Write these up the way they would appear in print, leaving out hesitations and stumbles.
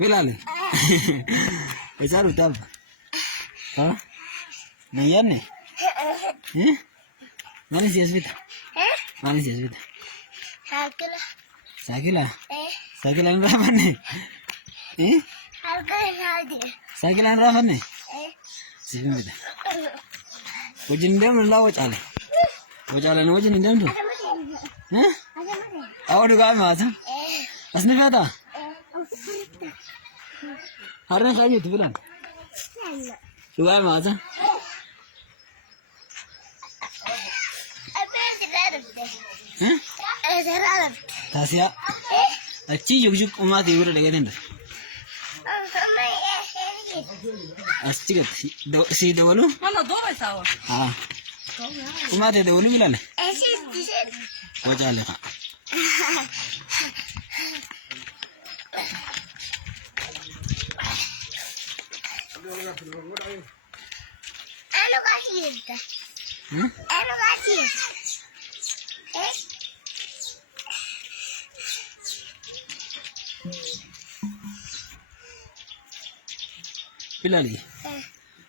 Bilal. Besar utab. Ha? Nayan ne? Mana sih asbita? Mana sih asbita? Sakila. Sakila? Sakilan berapa nih? Harga hadi. Sakilan berapa nih? Sini bita. Wajin dem lah wajale. Wajale no wajin dem tu. Awak juga ama sah? Asni berapa? Harus aja tu bilang. Juga ama sah? Tasya. Aci juk umat ibu dah dengan anda. Aci si dawlu? Mana dua sahaja. Ah. Umat ada dawlu bilang. Wajah lekah. Anu kasih dah. Anu kasih. Bilal.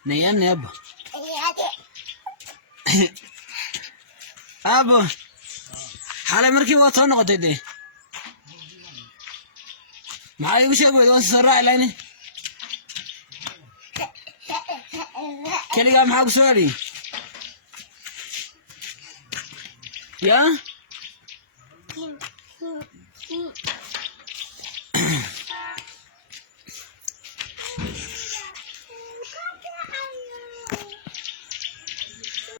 Nayan ne ab. Ab. Hala merki watan noqotay de. Maxay ugu sheegay waan soo raacayni. Kaliya maxaa ku soo ari? Ya?